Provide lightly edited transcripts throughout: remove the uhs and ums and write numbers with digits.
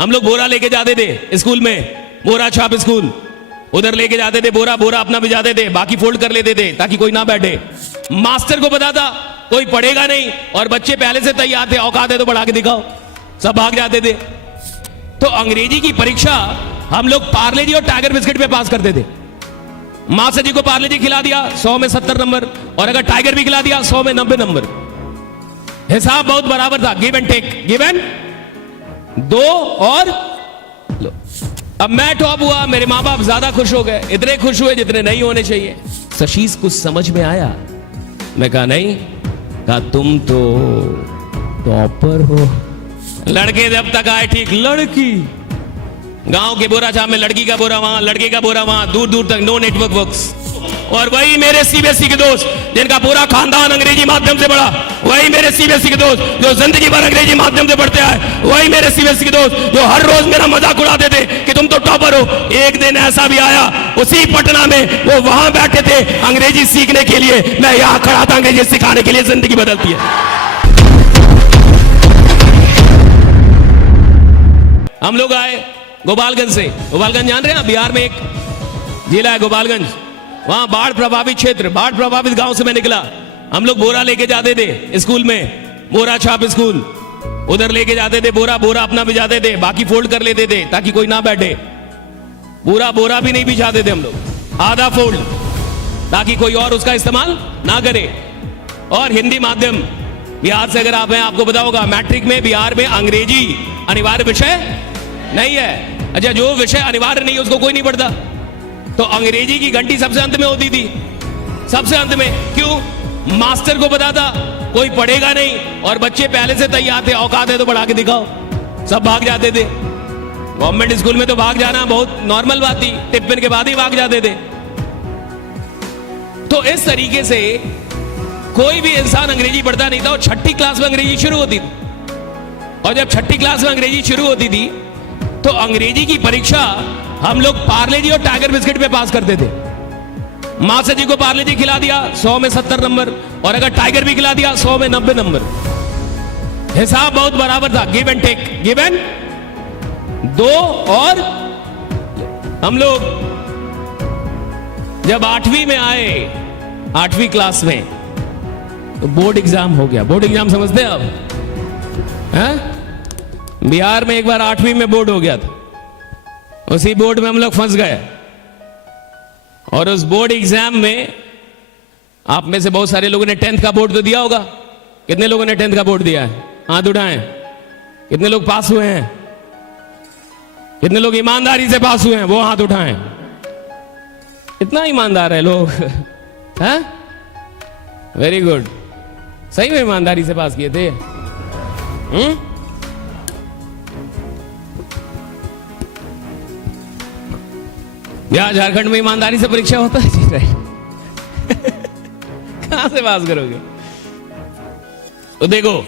हम लोग बोरा लेके जाते थे स्कूल में, बोरा छाप स्कूल, उधर लेके जाते थे बोरा, बोरा अपना भिजाते थे, बाकी फोल्ड कर लेते थे ताकि कोई ना बैठे। मास्टर को पता था कोई पढ़ेगा नहीं और बच्चे पहले से तैयार थे, औकात है तो पढ़ा के दिखाओ, सब भाग जाते थे। तो अंग्रेजी की परीक्षा हम लोग पार्ले जी और टाइगर बिस्किट पे पास करते थे। मास्टर जी को पार्ले जी खिला दिया 100 में 70 नंबर, और अगर टाइगर भी खिला दिया 100 में 90 नंबर। हिसाब बहुत बराबर था, give and take, give and दो और लो। अब मैं टॉप हुआ, मेरे माँ बाप ज्यादा खुश हो गए, इतने खुश हुए जितने नहीं होने चाहिए। शशीष कुछ समझ में आया? मैं कहा नहीं। कहा तुम तो टॉपर हो। लड़के जब तक आए ठीक, लड़की गांव के बोरा छाप में लड़की का बोरा वहां, लड़के का बोरा वहां, दूर दूर तक नो नेटवर्क वर्क्स। और वही मेरे सीबीएसई के दोस्त जिनका पूरा खानदान अंग्रेजी माध्यम से पढ़ा, वही मेरे सीबीएसई के दोस्त जो जिंदगी भर अंग्रेजी माध्यम से पढ़ते आए, वही मेरे सीबीएसई के दोस्त जो हर रोज मेरा मजाक उड़ाते थे कि तुम तो टॉपर हो। एक दिन ऐसा भी आया, उसी पटना में वो वहां बैठे थे अंग्रेजी सीखने के लिए, मैं यहां खड़ा था अंग्रेजी सिखाने के लिए। जिंदगी बदलती है। हम लोग आए गोपालगंज से। गोपालगंज जान रहे हैं, बिहार में एक जिला है गोपालगंज, वहां बाढ़ प्रभावित क्षेत्र, बाढ़ प्रभावित गांव से मैं निकला। हम लोग बोरा लेके जाते थे स्कूल में, बोरा छाप स्कूल, उधर लेके जाते थे बोरा, बोरा अपना भिजाते थे, बाकी फोल्ड कर लेते थे ताकि कोई ना बैठे। पूरा बोरा भी नहीं भिजाते थे हम लोग, आधा फोल्ड, ताकि कोई और उसका इस्तेमाल ना करे। और हिंदी माध्यम, बिहार से अगर आप हैं आपको पता होगा, मैट्रिक में बिहार में अंग्रेजी अनिवार्य विषय नहीं है। अच्छा, जो विषय अनिवार्य नहीं है उसको कोई नहीं पढ़ता। तो अंग्रेजी की घंटी सबसे अंत में होती थी, सबसे अंत में। क्यों? मास्टर को पता था कोई पढ़ेगा नहीं और बच्चे पहले से तैयार थे, औकात है तो पढ़ा के दिखाओ, सब भाग जाते थे। गवर्नमेंट स्कूल में तो भाग जाना बहुत नॉर्मल बात थी, टिफिन के बाद ही भाग जाते थे। तो इस तरीके से कोई भी इंसान अंग्रेजी पढ़ता नहीं था। और छठी क्लास में अंग्रेजी शुरू होती थी, और जब छठी क्लास में अंग्रेजी शुरू होती थी तो अंग्रेजी की परीक्षा हम लोग पार्ले जी और टाइगर बिस्किट पे पास करते थे। मास्टर जी को पार्ले जी खिला दिया 100 में 70 नंबर, और अगर टाइगर भी खिला दिया 100 में 90 नंबर। हिसाब बहुत बराबर था, give and take, give and दो और हम लोग जब 8वीं में आए, 8वीं क्लास में, तो बोर्ड एग्जाम हो गया। बोर्ड एग्जाम समझते हैं आप? बिहार में एक बार 8वीं में बोर्ड हो गया था, उसी बोर्ड में हम लोग फंस गए। और उस बोर्ड एग्जाम में आप में से बहुत सारे लोगों ने 10th का बोर्ड तो दिया होगा। कितने लोगों ने 10th का बोर्ड दिया है? हाथ उठाएं। कितने लोग पास हुए हैं? कितने लोग ईमानदारी से पास हुए हैं? वो हाथ उठाएं। इतना ईमानदार है लोग, हैं? Very good. सही में ईमानदारी से पास किए थे? यहाँ झारखंड में ईमानदारी से परीक्षा होता है? कहां से पास करोगे? तो देखो,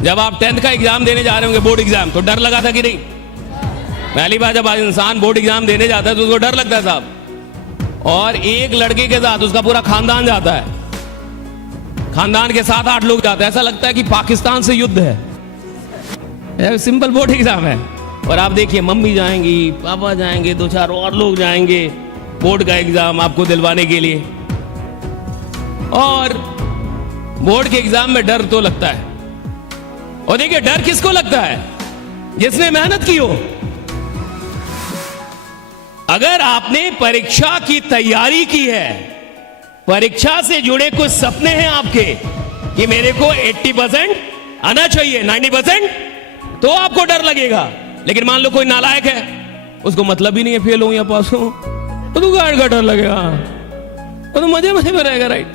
जब आप 10th का एग्जाम देने जा रहे होंगे, बोर्ड एग्जाम, तो डर लगा था कि नहीं? पहली बार जब इंसान बोर्ड एग्जाम देने जाता है तो उसको डर लगता है साहब। और एक लड़के के साथ उसका पूरा खानदान जाता है, खानदान के 7-8 लोग जाते हैं। ऐसा लगता है कि पाकिस्तान से युद्ध है। सिंपल बोर्ड एग्जाम है, और आप देखिए मम्मी जाएंगी, पापा जाएंगे, 2-4 और लोग जाएंगे बोर्ड का एग्जाम आपको दिलवाने के लिए। और बोर्ड के एग्जाम में डर तो लगता है। और देखिए, डर किसको लगता है? जिसने मेहनत की हो। अगर आपने परीक्षा की तैयारी की है, परीक्षा से जुड़े कुछ सपने हैं आपके कि मेरे को 80% आना चाहिए, 90%, तो आपको डर लगेगा। लेकिन मान लो कोई नालायक है, उसको मतलब ही नहीं है फेल हूं या पास हूं, तो तू गाड़ का डर लगेगा, तो मजे मजे में रहेगा, राइट?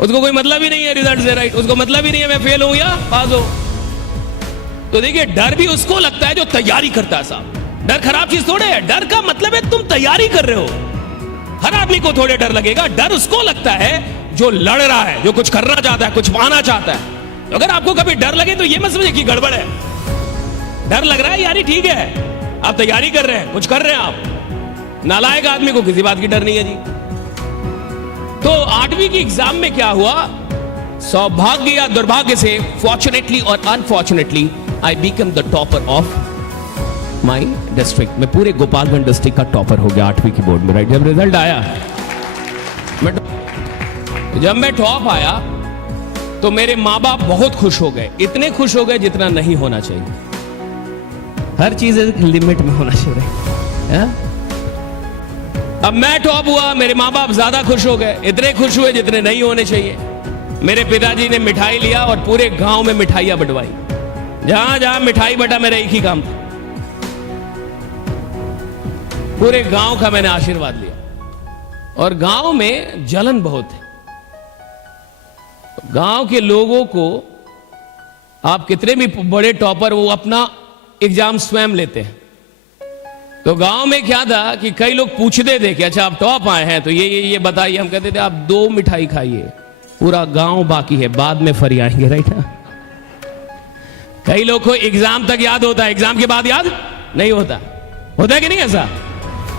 उसको कोई मतलब ही नहीं है रिजल्ट से, राइट? उसको मतलब ही नहीं है मैं फेल हूं या पास हूं। तो देखिए, डर भी उसको लगता है जो तैयारी करता है साहब। डर खराब चीज थोड़े है, डर का मतलब है तुम तैयारी कर रहे हो। हर आदमी को थोड़े डर लगेगा। डर उसको लगता है जो लड़ रहा है, जो कुछ करना चाहता है, कुछ पाना चाहता है। तो अगर आपको कभी डर लगे तो ये मत समझिए कि गड़बड़ है। डर लग रहा है यानी ठीक है, आप तैयारी कर रहे हैं, कुछ कर रहे हैं आप। नालायक आदमी को किसी बात की डर नहीं है जी। तो 8वीं की एग्जाम में क्या हुआ? सौभाग्य या दुर्भाग्य से, फॉर्चुनेटली और unfortunately, I become the topper of my district. मैं पूरे गोपालगंज डिस्ट्रिक्ट का टॉपर हो गया 8वीं की बोर्ड में, राइट। जब रिजल्ट आया, जब मैं टॉप आया तो मेरे माँ बाप बहुत खुश हो गए, इतने खुश हो गए जितना नहीं होना चाहिए। हर चीज एक लिमिट में होना चाहिए। अब मैं टॉप हुआ, मेरे माँ बाप ज्यादा खुश हो गए, इतने खुश हुए जितने नहीं होने चाहिए। मेरे पिताजी ने मिठाई लिया और पूरे गांव में मिठाइयां बंटवाई। जहां जहां मिठाई बटा मेरा एक ही काम था, पूरे गांव का मैंने आशीर्वाद लिया। और गांव में जलन बहुत है। गांव के लोगों को आप कितने भी बड़े टॉपर, वो अपना एग्जाम स्वयं लेते हैं। तो गांव में क्या था कि कई लोग पूछते थे कि अच्छा आप टॉप आए हैं तो ये बताइए। हम कहते थे आप 2 मिठाई खाइए, पूरा गांव बाकी है, बाद में फरी आएंगे, राइट। कई लोग को एग्जाम तक याद होता है, एग्जाम के बाद याद नहीं होता। होता है कि नहीं ऐसा?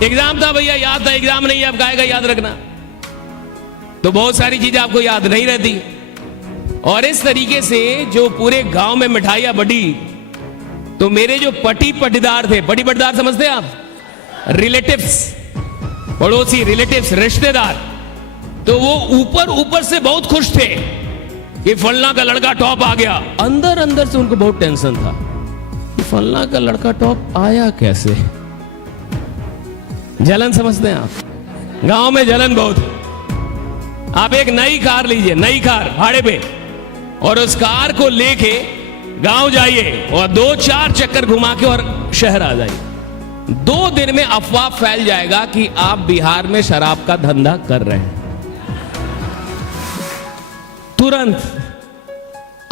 एग्जाम था भैया, याद था, एग्जाम नहीं है, अब काहेगा याद रखना। तो बहुत सारी चीजें आपको याद नहीं रहती। और इस तरीके से जो पूरे गांव में मिठाइयां बटी, तो मेरे जो पटी पटीदार थे, पटी पटीदार समझते हैं आप? रिलेटिव्स, पड़ोसी, रिलेटिव्स, रिश्तेदार, तो वो ऊपर ऊपर से बहुत खुश थे कि फलना का लड़का टॉप आ गया। अंदर अंदर से उनको बहुत टेंशन था कि फलना का लड़का टॉप आया कैसे। जलन समझते हैं आप? गांव में जलन बहुत है। आप एक नई कार लीजिए, नई कार भाड़े पे, और उस कार को लेके गांव जाइए और 2-4 चक्कर घुमा के और शहर आ जाइए। 2 दिन में अफवाह फैल जाएगा कि आप बिहार में शराब का धंधा कर रहे हैं। तुरंत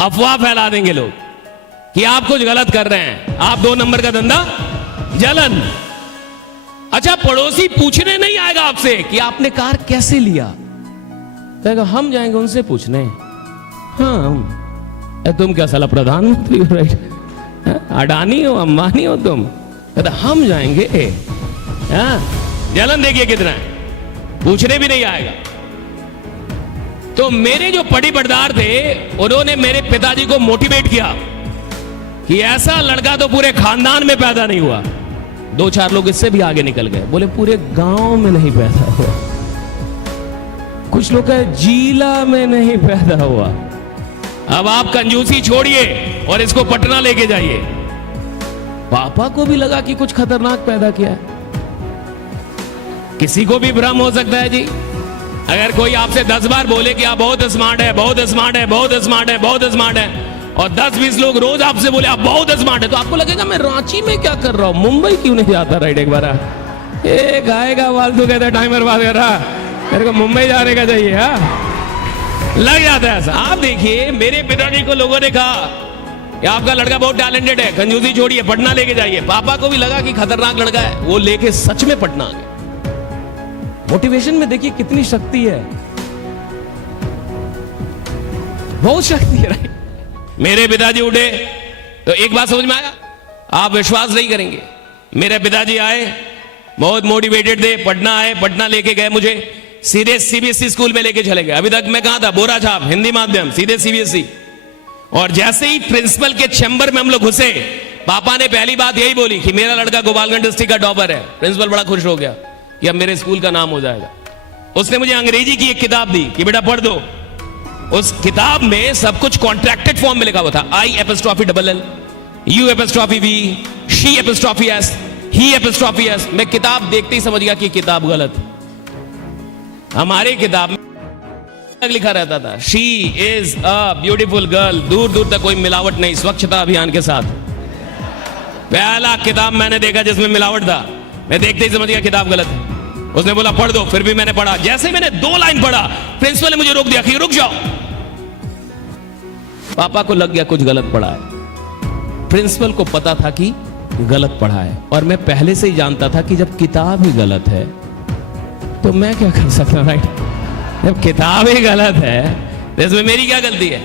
अफवाह फैला देंगे लोग कि आप कुछ गलत कर रहे हैं, आप 2 नंबर का धंधा। जलन। अच्छा, पड़ोसी पूछने नहीं आएगा आपसे कि आपने कार कैसे लिया, कहेगा हम जाएंगे उनसे पूछने। हाँ, तुम क्या साला प्रधानमंत्री हो, राइट? अडानी हो, अंबानी हो तुम? कहते हम जाएंगे। जलन देखिए कितना है, पूछने भी नहीं आएगा। तो मेरे जो पटी पटदार थे, उन्होंने मेरे पिताजी को मोटिवेट किया कि ऐसा लड़का तो पूरे खानदान में पैदा नहीं हुआ। 2-4 लोग इससे भी आगे निकल गए, बोले पूरे गांव में नहीं पैदा हुआ। कुछ लोग कहे जिला में नहीं पैदा हुआ। अब आप कंजूसी छोड़िए और इसको पटना लेके जाइए। पापा को भी लगा कि कुछ खतरनाक पैदा किया है। किसी को भी भ्रम हो सकता है जी। अगर कोई आपसे 10 बार बोले कि आप बहुत स्मार्ट है, बहुत स्मार्ट है, बहुत स्मार्ट है, बहुत स्मार्ट है, और 10-20 लोग रोज आपसे बोले आप बहुत स्मार्ट है, तो आपको लगेगा मैं रांची में क्या कर रहा हूं, मुंबई क्यों नहीं जाता, राइट? एक बार एक आएगा फालतू कहता टाइमर बात कर रहा, मेरे को मुंबई जाने का चाहिए। लग जाता है ऐसा। आप देखिए, मेरे पिताजी को लोगों ने कहा कि आपका लड़का बहुत टैलेंटेड है, कंजूसी छोड़िए, पटना लेके जाइए। पापा को भी लगा कि खतरनाक लड़का है, वो लेके सच में पटना आ गए। मोटिवेशन में देखिए कितनी शक्ति है, बहुत शक्ति है, राइट? मेरे पिताजी उठे तो एक बात समझ में आया, आप विश्वास नहीं करेंगे। मेरे पिताजी आए, बहुत मोटिवेटेड थे, पटना आए, पटना लेके गए मुझे, सीधे सीबीएसई स्कूल में लेके चले गए। अभी तक मैं कहां था? बोरा छाप हिंदी माध्यम, सीधे सीबीएसई। और जैसे ही प्रिंसिपल के चैम्बर में हम लोग घुसे, पापा ने पहली बात यही बोली कि मेरा लड़का गोपालगंज डिस्ट्रिक्ट का टॉपर है। प्रिंसिपल बड़ा खुश हो गया कि अब मेरे स्कूल का नाम हो जाएगा। उसने मुझे अंग्रेजी की एक किताब दी कि बेटा पढ़ दो। उस किताब में सब कुछ कॉन्ट्रैक्टेड फॉर्म में लिखा हुआ था, I_LL, U_V, She_S, He_S। मैं किताब देखते ही समझ गया कि किताब गलत। हमारे किताब में लिखा रहता था she is a beautiful girl, दूर दूर तक कोई मिलावट नहीं, स्वच्छता अभियान के साथ। पहला किताब मैंने देखा जिसमें मिलावट था, मैं देखते ही समझ गया किताब गलत है। उसने बोला पढ़ दो, फिर भी मैंने पढ़ा। जैसे ही मैंने 2 लाइन पढ़ा, प्रिंसिपल ने मुझे रोक दिया कि रुक जाओ। पापा को लग गया कुछ गलत पढ़ा है। प्रिंसिपल को पता था कि गलत पढ़ा है, और मैं पहले से ही जानता था कि जब किताब ही गलत है तो मैं क्या कर सकता, राइट? जब किताब ही गलत है तो इसमें मेरी क्या गलती है?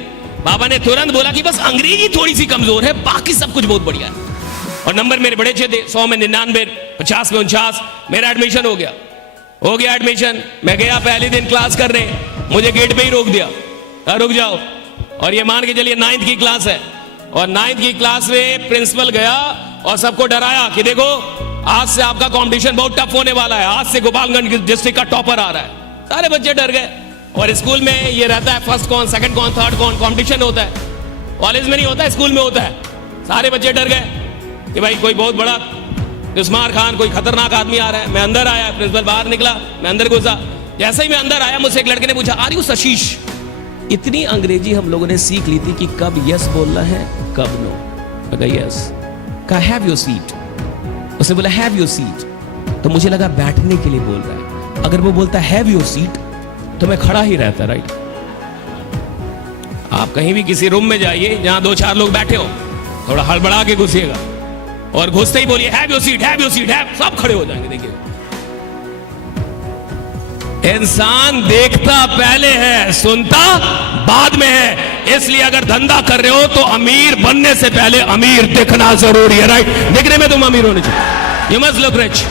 पापा ने तुरंत बोला कि बस अंग्रेजी थोड़ी सी कमजोर है, बाकी सब कुछ बहुत बढ़िया है। और नंबर मेरे बड़े अच्छे थे, 100 में 99, 50 में 49। मेरा एडमिशन हो गया एडमिशन। मैं गया पहले दिन क्लास करने, मुझे गेट पे ही रोक दिया, रुक जाओ। और ये मान के चलिए 9th की क्लास है, और 9th की क्लास में प्रिंसिपल गया और सबको डराया कि देखो आज से आपका कंपटीशन बहुत टफ होने वाला है, आज से गोपालगंज डिस्ट्रिक्ट का टॉपर आ रहा है। सारे बच्चे डर गए। और स्कूल में ये रहता है फर्स्ट कौन, सेकंड कौन, थर्ड कौन, कंपटीशन होता है। कॉलेज में नहीं होता है, स्कूल में होता है। सारे बच्चे डर गए कि भाई कोई बहुत बड़ा उस्मान खान, कोई खतरनाक आदमी आ रहा है। मैं अंदर आया, प्रिंसिपल बाहर निकला, मैं अंदर घुसा। जैसे ही मैं अंदर आया मुझसे एक लड़के ने पूछा, आर यू सशीश? इतनी अंग्रेजी हम लोगों ने सीख ली थी कि कब यस बोलना है कब नो। मैं कहा यस। कहा हैव योर सीट। उसने बोला हैव योर सीट, तो मुझे लगा बैठने के लिए बोल रहा है। अगर वो बोलता हैव योर सीट तो मैं खड़ा ही रहता। राइट, आप कहीं भी किसी रूम में जाइए जहां 2-4 लोग बैठे हो, थोड़ा हड़बड़ा के घुसिएगा और घुसते ही बोलिए have your seat, have your seat, have, सब खड़े हो जाएंगे। देखिए, इंसान देखता पहले है, सुनता बाद में है। इसलिए अगर धंधा कर रहे हो तो अमीर बनने से पहले अमीर दिखना जरूरी है। राइट, दिखने में तुम अमीर होने चाहिए। You must look rich.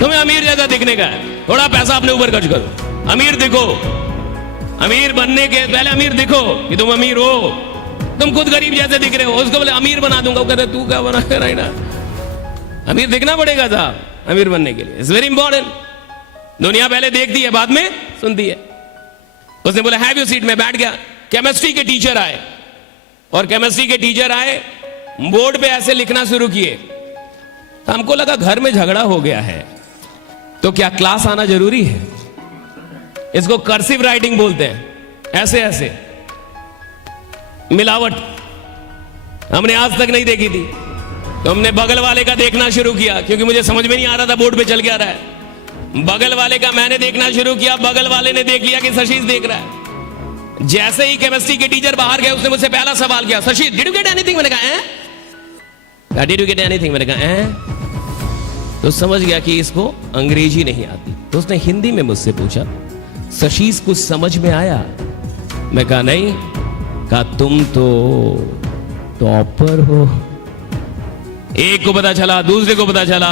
तुम्हें अमीर जैसा दिखने का है, थोड़ा पैसा अपने ऊपर खर्च करो, अमीर दिखो। अमीर बनने के पहले अमीर दिखो कि तुम अमीर हो। तुम खुद गरीब जैसे दिख रहे हो, उसको बोले अमीर बना दूंगा, वो कहते तू क्या बना कर रहा है ना। अमीर दिखना पड़ेगा साहब अमीर बनने के लिए। It's very important. दुनिया पहले देखती है, बाद में सुनती है। उसने बोला हैव योर सीट। में बैठ गया। केमिस्ट्री के टीचर आए और केमिस्ट्री के टीचर आए, बोर्ड पे ऐसे लिखना शुरू किए। हमको लगा घर में झगड़ा हो गया है, तो क्या क्लास आना जरूरी है? इसको कर्सिव राइटिंग बोलते हैं। ऐसे ऐसे मिलावट हमने आज तक नहीं देखी थी, तो हमने बगल वाले का देखना शुरू किया, क्योंकि मुझे समझ में नहीं आ रहा था बोर्ड पे चल क्या रहा है। बगल वाले का मैंने देखना शुरू किया, बगल वाले ने देख लिया कि शशीश देख रहा है। जैसे ही केमिस्ट्री के टीचर बाहर गए, उसने मुझसे पहला सवाल किया, शशीश डिड यू गेट एनीथिंग? मैंने कहा डिड यू गेट एनीथिंग? मैंने कहा तो समझ गया कि इसको अंग्रेजी नहीं आती। तो उसने हिंदी में मुझसे पूछा, शशीश कुछ समझ में आया? मैं कहा नहीं। कहा तुम तो टॉपर हो। एक को पता चला, दूसरे को पता चला,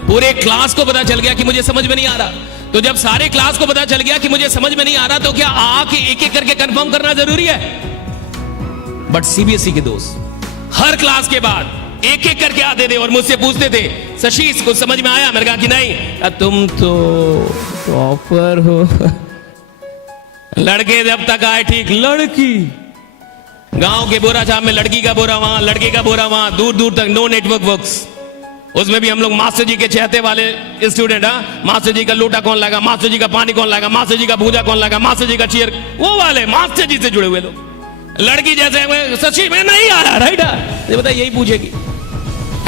पूरे क्लास को पता चल गया कि मुझे समझ में नहीं आ रहा। तो जब सारे क्लास को पता चल गया कि मुझे समझ में नहीं आ रहा, तो क्या आके एक एक करके कंफर्म करना जरूरी है? बट सीबीएसई के दोस्त हर क्लास के बाद एक एक करके आते थे और मुझसे पूछते थे, शशीश को समझ में आया? मैंने कहा कि नहीं। तुम तो टॉपर हो। लड़के जब तक आए ठीक, लड़की गांव के बोरा छाप में लड़की का बोरा वहां, लड़के का बोरा वहां, दूर दूर तक नो नेटवर्क वर्क्स। उसमें भी हम लोग मास्टर जी के चहते वाले स्टूडेंट। मास्टर जी का लोटा कौन लाएगा, मास्टर जी का पानी कौन लाएगा, मास्टर जी का भूजा कौन लाएगा, मास्टर जी का चेयर, वो वाले मास्टर जी से जुड़े हुए लोग। लड़की जैसे सची में नहीं आ रहा। राइट, ये बता, यही पूछेगी।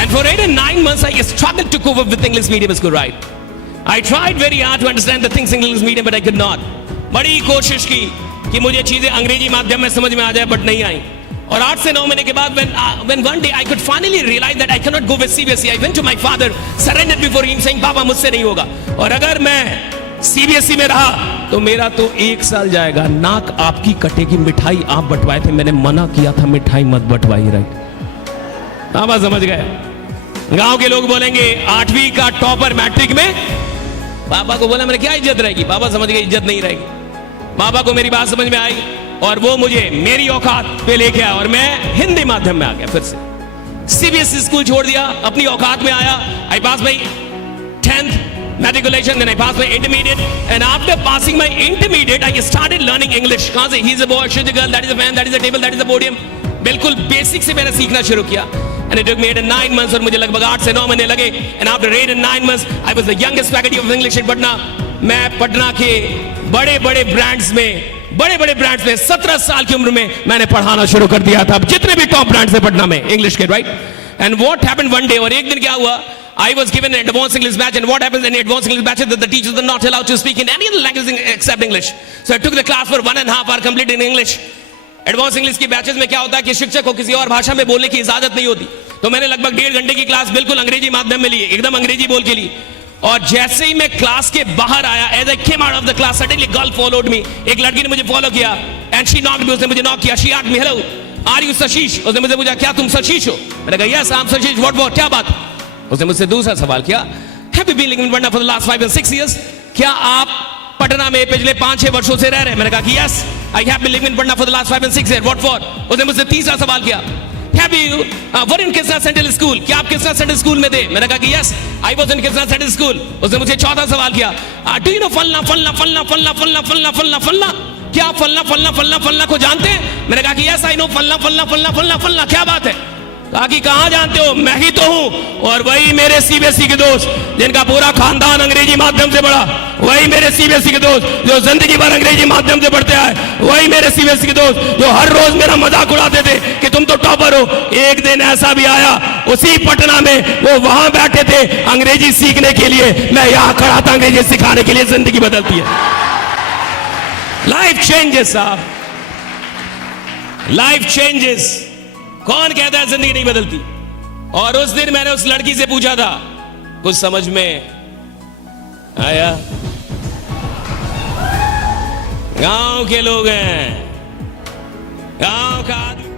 And for 8 and 9 months I struggled to cope up with English medium school. Right, I tried very hard to understand the things in English medium, but I could not. बड़ी कोशिश की कि मुझे चीजें अंग्रेजी माध्यम में समझ में आ जाए, बट नहीं आई। और 8 से 9 महीने के बाद when one day I could finally realize that I cannot go with CBSE, I went to my father, surrendered before him, saying पापा मुझसे नहीं होगा। और अगर मैं सीबीएसई में रहा तो मेरा तो 1 साल जाएगा। नाक आपकी कटेगी। मिठाई आप बंटवाए थे, मैंने मना किया था मिठाई मत बंटवाइए। राइट, पापा समझ गए। गांव के लोग बोलेंगे 8वीं का टॉपर मैट्रिक में। पापा को बोला मैंने क्या इज्जत रहेगी? पापा समझ गए इज्जत नहीं रहेगी। पापा को मेरी बात समझ में आई और वो मुझे मेरी औकात पे लेके आया और मैं हिंदी माध्यम में आ गया। फिर से सीबीएसई स्कूल छोड़ दिया, अपनी औकात में आया। आई पास माई 10th matriculation, then I passed my intermediate, and after passing my intermediate I started learning English. कहां से? He is a boy, she is a girl, that is a fan, that is a table, that is a podium. बिल्कुल basic से मैंने सीखना शुरू किया। And it took me 8 and 9 months, और मुझे लगभग 8 से 9 महीने लगे। And after 8 and 9 months I was the youngest faculty of English in Patna. मैं पटना के बड़े बड़े ब्रांड्स में 17 साल की उम्र में मैंने पढ़ाना शुरू कर दिया था। जितने भी टॉप ब्रांड्स है पटना में इंग्लिश के। Right, and what happened one day, और एक दिन क्या हुआ, I was given an advanced English batch, and what happens in advanced English batch is that the teachers are not allowed to speak in any other language except English. So I took the class for 1.5 hours complete in English. Advance English की batches में क्या होता है कि शिक्षक को किसी और भाषा में बोलने की इजाजत नहीं होती। तो मैंने लगभग 1.5 घंटे की क्लास बिल्कुल अंग्रेजी माध्यम में ली, एकदम अंग्रेजी बोल के ली। और जैसे ही मैं क्लास के बाहर आया, as I came out of the class, suddenly girl followed me. एक लड़की ने मुझे फॉलो किया एंड शी नॉक्ड मी, उसने मुझे नॉक किया। She asked me, hello are you Shashish? उसने मुझे पूछा क्या तुम शशीश हो? मैंने कहा yes I am Shashish. What क्या बात? उसने मुझसे दूसरा सवाल किया, have you been living in Patna for the last 5 and 6 years? क्या आप पटना में पिछले 5-6 वर्षों से रह रहे हैं? मैंने कहा कि yes. I have been living in Patna for the last 5 and 6 years. What for? उसने मुझसे तीसरा सवाल किया. Have you were in Krishna Central School? क्या आप कृष्णा सेंट्रल स्कूल में थे? मैंने कहा कि yes, I was in Krishna central school. उसने मुझे चौथा सवाल किया. डू यू नो फलना फलना फलना फलना फलना फलना फलना फलना, क्या आप फलना फलना फलना फलना को जानते हैं? मैंने कहा कि यस आई नो फलना फलना फलना फलना फलना. क्या बात है? कहा कि कहां जानते हो? मैं ही तो हूं, और वही मेरे सीबीएसई के दोस्त जिनका पूरा खानदान अंग्रेजी माध्यम से पढ़ा, वही मेरे सीबीएसई के दोस्त जो जिंदगी भर अंग्रेजी माध्यम से पढ़ते आए, वही मेरे सीबीएसई के दोस्त जो हर रोज मेरा मजाक उड़ाते थे कि तुम तो टॉपर हो. एक दिन ऐसा भी आया, उसी पटना में वो वहां बैठे थे अंग्रेजी सीखने के लिए, मैं यहां खड़ा था अंग्रेजी सिखाने के लिए. जिंदगी बदलती है, लाइफ चेंजेस साहब, लाइफ चेंजेस. कौन कहता है जिंदगी नहीं बदलती? और उस दिन मैंने उस लड़की से पूछा था, कुछ समझ में आया? गांव के लोग हैं, गांव का आदमी